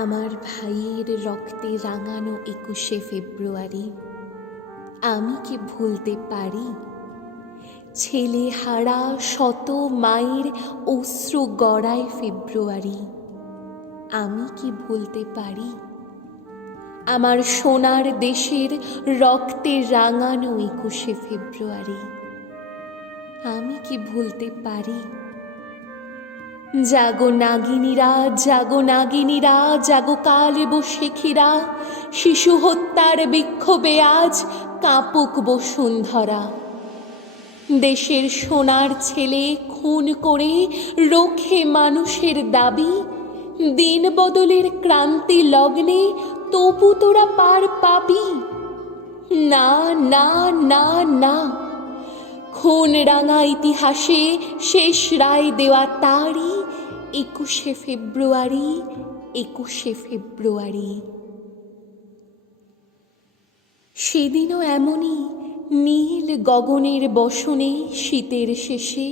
আমার ভাইয়ের রক্তে রাঙানো ২১শে ফেব্রুয়ারি আমি কি ভুলতে পারি? ছেলে হারা শত মায়ের অশ্রু গড়ায় ফেব্রুয়ারি আমি কি ভুলতে পারি? আমার সোনার দেশের রক্তে রাঙানো ২১শে ফেব্রুয়ারি আমি কি ভুলতে পারি? জাগো নাগিনীরা, জাগো নাগিনীরা, জাগো কালে বসেখিরা, শিশু হত্যার বিক্ষোভে আজ কাঁপুক বসুন্ধরা। দেশের সোনার ছেলে খুন করে রোখে মানুষের দাবি, দিন বদলের ক্রান্তি লগ্নে তবু তোরা পার পাবি। না না না না, খুন রাঙা ইতিহাসে শেষ রায় দেওয়া তারই ২১শে ফেব্রুয়ারি ২১শে ফেব্রুয়ারি। সেদিনও এমনই নীল গগনের বসনে শীতের শেষে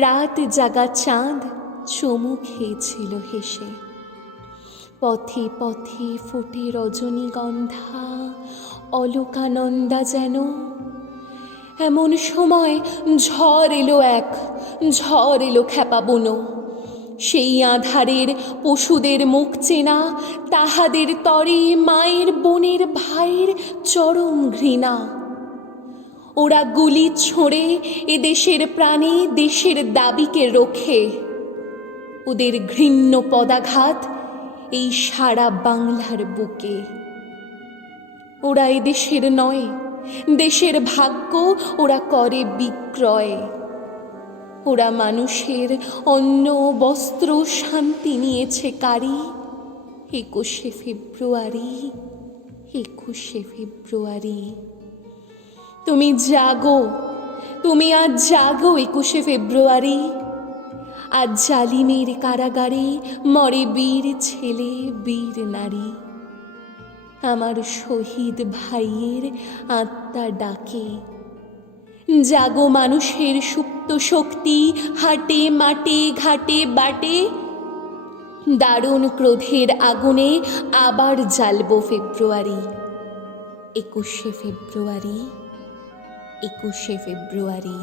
রাত জাগা চাঁদ চুমু খেয়েছিল হেসে। পথে পথে ফোটে রজনীগন্ধা, অলোকানন্দা যেন। এমন সময় ঝড় এলো খ্যাপা বুনো। সেই আঁধারের পশুদের মুখ চেনা, তাহাদের তরে মায়ের বোনের ভাইয়ের চরম ঘৃণা। ওরা গুলি ছোঁড়ে এ দেশের প্রাণে দেশের দাবিকে রোখে। ওদের ঘৃণ্য পদাঘাত এই সারা বাংলার বুকে। ওরা এ দেশের নয়, দেশের ভাগ্য ওরা করে বিক্রয়। ওরা মানুষের অন্ন বস্ত্র শান্তি নিয়েছে কারি ২১শে ফেব্রুয়ারি ২১শে ফেব্রুয়ারি। তুমি জাগো, তুমি আজ জাগো ২১শে ফেব্রুয়ারি। আজ জালিমের কারাগারে মরে বীর ছেলে বীর নারী। আমার শহীদ ভাইয়ের আত্মা ডাকে। জাগো মানুষের সুপ্ত শক্তি, হাটে মাঠে ঘাটে বাটে। দারুণ ক্রোধের আগুনে আবার জ্বালবো ফেব্রুয়ারি ২১শে ফেব্রুয়ারি ২১শে ফেব্রুয়ারি।